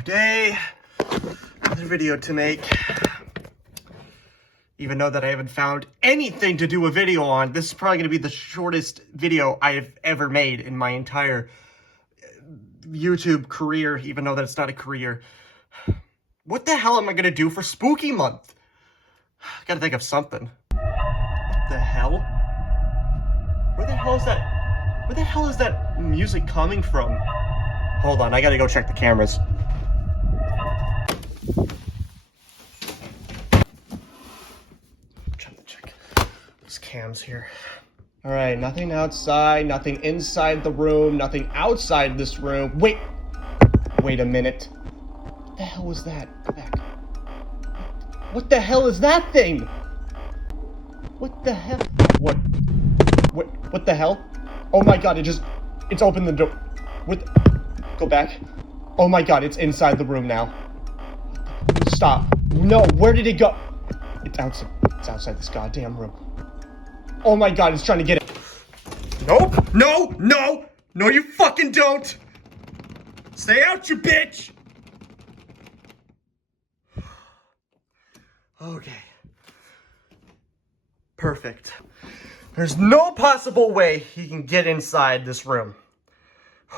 Another day, another video to make. Even though that I haven't found anything to do a video on, this is probably going to be the shortest video I have ever made in my entire YouTube career, even though that it's not a career. What the hell am I going to do for Spooky Month? I gotta think of something. What the hell? Where the hell is that? Where the hell is that music coming from? Hold on, I gotta go check the cameras. I'm trying to check these cams here. Alright, nothing outside, nothing inside the room, nothing outside this room. Wait a minute. What the hell was that? Go back. What the hell is that thing? What the hell? What the hell? Oh my god, it's opened the door. Go back. Oh my god, it's inside the room now. Stop. No, where did it go? It's outside this goddamn room. Oh my god, it's trying to get it. Nope. No, you fucking don't. Stay out, you bitch. Okay. Perfect. There's no possible way he can get inside this room.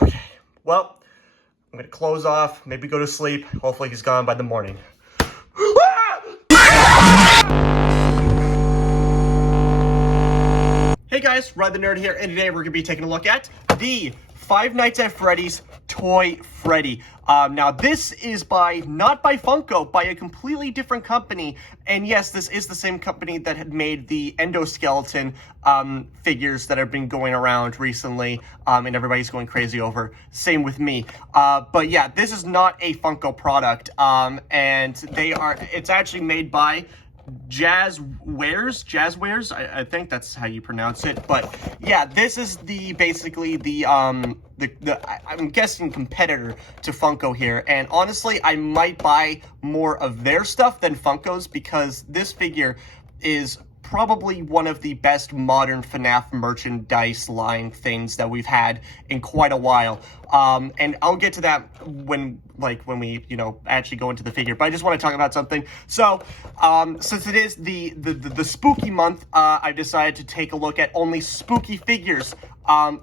Okay. Well, I'm gonna close off, maybe go to sleep. Hopefully he's gone by the morning. Hey guys, Rod the Nerd here, and today we're gonna be taking a look at the Five Nights at Freddy's Toy Freddy. Now this is not by Funko, by a completely different company. And yes, this is the same company that had made the endoskeleton figures that have been going around recently, and everybody's going crazy over. Same with me. But yeah, this is not a Funko product, and it's actually made by Jazwares, I think that's how you pronounce it. But yeah, this is basically the I'm guessing competitor to Funko here. And honestly, I might buy more of their stuff than Funko's, because this figure is probably one of the best modern Fnaf merchandise line things that we've had in quite a while. And I'll get to that when we, actually go into the figure. But I just want to talk about something. So, since it is the spooky month, I decided to take a look at only spooky figures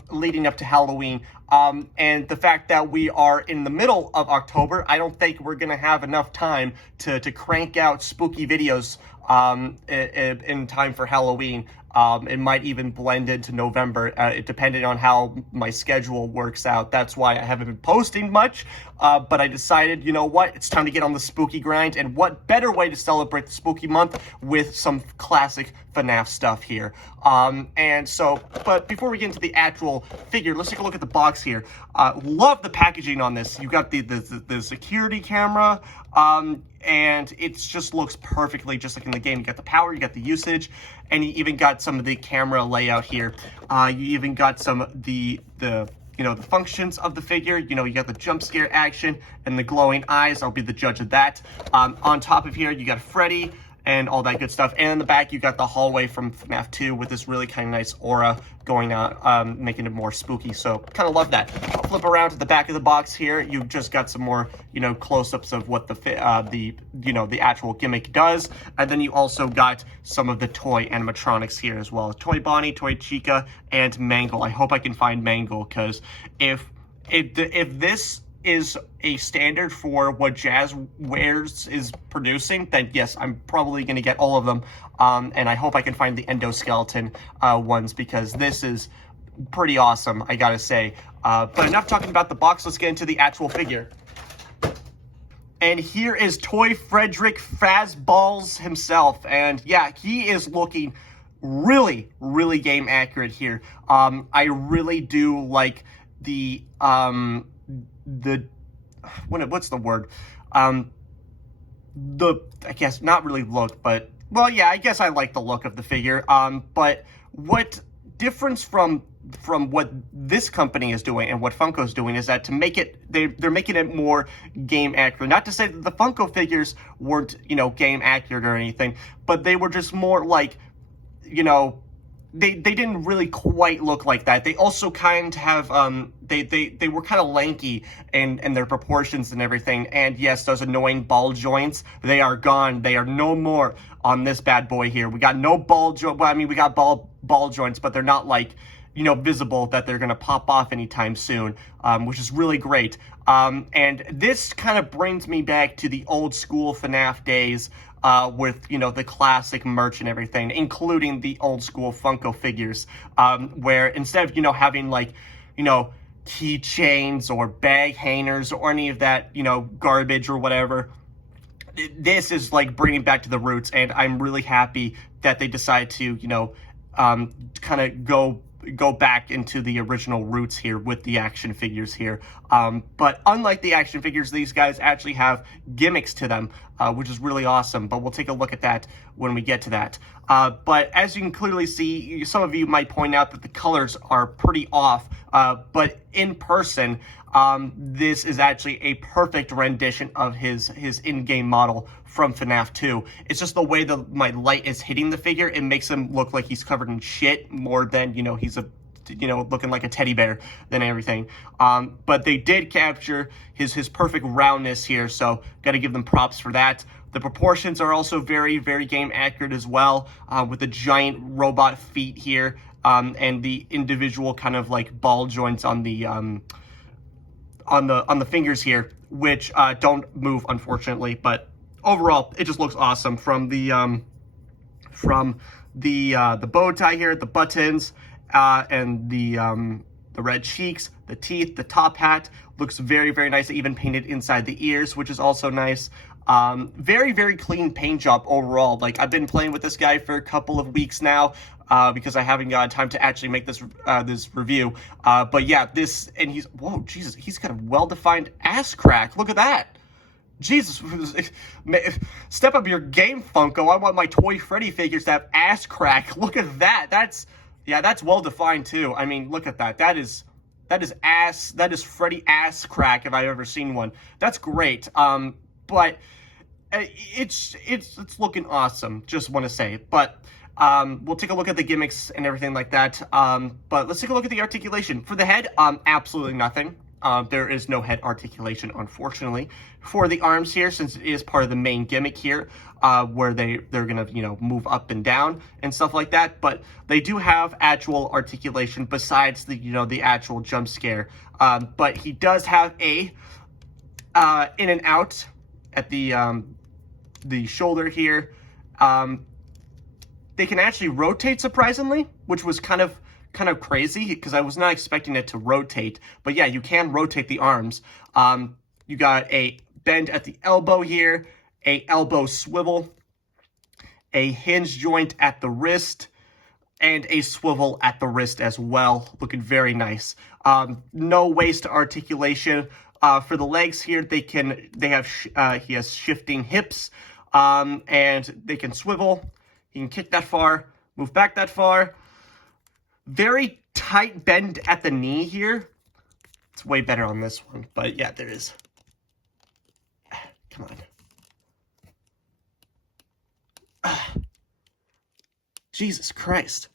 leading up to Halloween. And the fact that we are in the middle of October, I don't think we're going to have enough time to crank out spooky videos in time for Halloween. It might even blend into November, depending on how my schedule works out. That's why I haven't been posting much, but I decided, you know what, it's time to get on the spooky grind, and what better way to celebrate the spooky month with some classic FNAF stuff here. But before we get into the actual figure, let's take a look at the box here. Love the packaging on this. You got the security camera, and it just looks perfectly just like in the game. You got the power, you got the usage, and you even got some of the camera layout here. You even got some of the functions of the figure. You got the jump scare action and the glowing eyes. I'll be the judge of that. On top of here, you got Freddy and all that good stuff. And in the back, you got the hallway from FNAF 2 with this really kind of nice aura going out, making it more spooky. So kind of love that. I'll flip around to the back of the box here. You've just got some more, close-ups of what the actual gimmick does. And then you also got some of the toy animatronics here as well. Toy Bonnie, Toy Chica, and Mangle. I hope I can find Mangle, because if this is a standard for what Jazwares is producing, then yes, I'm probably going to get all of them. And I hope I can find the endoskeleton ones, because this is pretty awesome, I gotta say. But enough talking about the box, let's get into the actual figure. And here is Toy Frederick Fazballs himself. And yeah, he is looking really, really game accurate here. I really do like what's the word? I guess not really look, but, well, yeah, I guess I like the look of the figure. But what difference from what this company is doing and what Funko's doing is that to make it, they're making it more game accurate. Not to say that the Funko figures weren't, game accurate or anything, but they were just more like, they didn't really quite look like that. They also kind of have they were kind of lanky and their proportions and everything. And yes, those annoying ball joints, they are gone. They are no more on this bad boy here. We got no ball joint. Well, I mean, we got ball joints, but they're not like, you know, visible that they're gonna pop off anytime soon, which is really great. And this kind of brings me back to the old school FNAF days, with, you know, the classic merch and everything, including the old school Funko figures, where instead of, you know, having like, you know, keychains or bag hangers or any of that, you know, garbage or whatever, this is like bringing back to the roots, and I'm really happy that they decide to, you know, kind of go back into the original roots here with the action figures here. But unlike the action figures, these guys actually have gimmicks to them, which is really awesome. But we'll take a look at that when we get to that. But as you can clearly see, some of you might point out that the colors are pretty off. But in person, this is actually a perfect rendition of his in-game model from FNAF 2. It's just the way my light is hitting the figure, it makes him look like he's covered in shit more than, you know, he's looking like a teddy bear than everything. But they did capture his perfect roundness here, so got to give them props for that. The proportions are also very, very game accurate as well, with the giant robot feet here, and the individual kind of like ball joints on the fingers here, which don't move, unfortunately. But overall, it just looks awesome. From the bow tie here, the buttons, and the red cheeks, the teeth, the top hat looks very, very nice. Even painted inside the ears, which is also nice. Very, very clean paint job overall. Like, I've been playing with this guy for a couple of weeks now, because I haven't got time to actually make this review. But yeah, and whoa, Jesus, he's got a well-defined ass crack. Look at that. Jesus, step up your game, Funko. I want my toy Freddy figures to have ass crack. Look at that. That's well-defined too. I mean, look at that. That is Freddy ass crack if I've ever seen one. That's great. But it's looking awesome, just want to say. But we'll take a look at the gimmicks and everything like that. But let's take a look at the articulation. For the head, absolutely nothing. There is no head articulation, unfortunately. For the arms here, since it is part of the main gimmick here, where they're gonna, you know, move up and down and stuff like that. But they do have actual articulation besides the, you know, the actual jump scare. But he does have a in and out at the shoulder here. They can actually rotate, surprisingly, which was kind of crazy because I was not expecting it to rotate. But yeah, you can rotate the arms. You got a bend at the elbow here, a elbow swivel, a hinge joint at the wrist, and a swivel at the wrist as well. Looking very nice. No waist articulation. For the legs here, he has shifting hips, and they can swivel. He can kick that far, move back that far. Very tight bend at the knee here. It's way better on this one, but yeah, there is. Come on. Jesus Christ.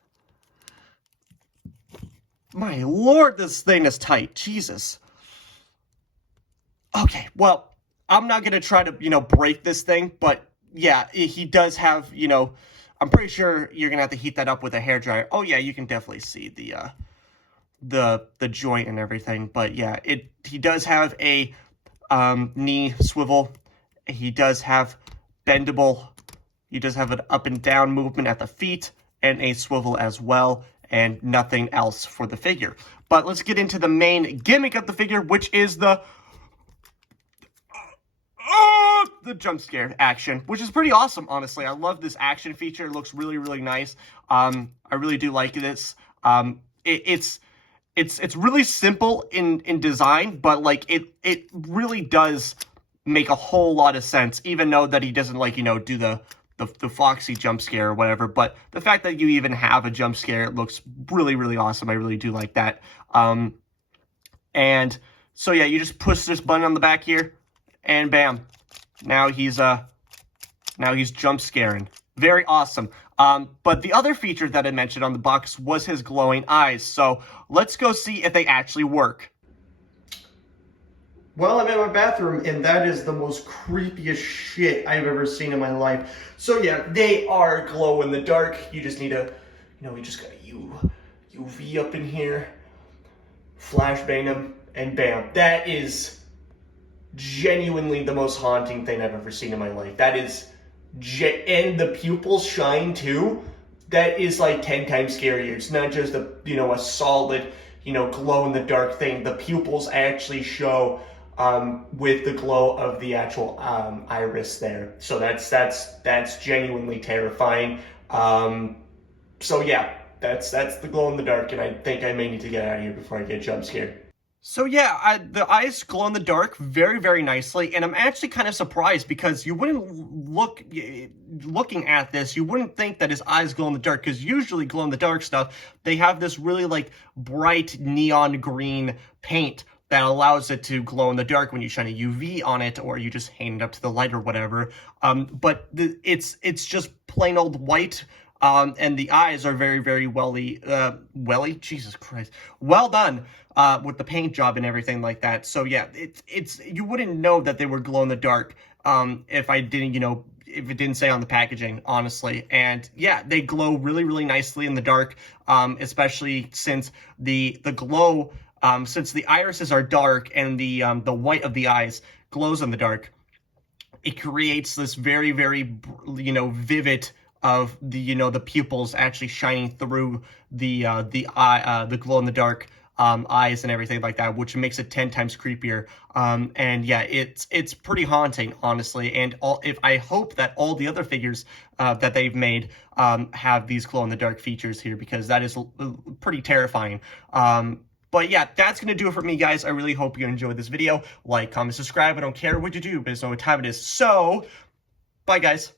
My Lord, this thing is tight. Jesus. Okay, well, I'm not going to try to, you know, break this thing, but yeah, he does have, you know, I'm pretty sure you're going to have to heat that up with a hairdryer. Oh yeah, you can definitely see the joint and everything, but yeah, he does have a knee swivel. He does have bendable. He does have an up and down movement at the feet and a swivel as well, and nothing else for the figure. But let's get into the main gimmick of the figure, which is the jump scare action, which is pretty awesome, honestly. I love this action feature. It looks really, really nice. I really do like this. It's really simple in design, but like it really does make a whole lot of sense, even though that he doesn't, like, you know, do the Foxy jump scare or whatever. But the fact that you even have a jump scare, it looks really, really awesome. I really do like that. And so yeah, you just push this button on the back here, and bam, now he's jump scaring. Very awesome. But the other feature that I mentioned on the box was his glowing eyes. So let's go see if they actually work. Well, I'm in my bathroom, and that is the most creepiest shit I've ever seen in my life. So yeah, they are glow in the dark. You just need to, we just got a UV up in here, flashbang them, and bam. That is genuinely the most haunting thing I've ever seen in my life. That is, and the pupils shine too. That is like 10 times scarier. It's not just a solid, glow in the dark thing. The pupils actually show with the glow of the actual iris there. So that's genuinely terrifying. So yeah, that's the glow in the dark, and I think I may need to get out of here before I get jump scared. So yeah, the eyes glow in the dark very, very nicely, and I'm actually kind of surprised because you wouldn't looking at this, you wouldn't think that his eyes glow in the dark, because usually glow in the dark stuff, they have this really like bright neon green paint that allows it to glow in the dark when you shine a UV on it, or you just hang it up to the light or whatever. But it's just plain old white. And the eyes are very, very Jesus Christ, well done with the paint job and everything like that. So yeah, it's you wouldn't know that they were glow in the dark if I didn't, if it didn't say on the packaging, honestly. And yeah, they glow really, really nicely in the dark, especially since the glow, since the irises are dark and the white of the eyes glows in the dark. It creates this very, very, vivid of the the pupils actually shining through the glow in the dark eyes and everything like that, which makes it 10 times creepier. And yeah, it's pretty haunting, honestly. And I hope that all the other figures that they've made have these glow in the dark features here, because that is pretty terrifying. But yeah, that's going to do it for me, guys. I really hope you enjoyed this video. Like, comment, subscribe. I don't care what you do, but it's know what time it is. So, bye, guys.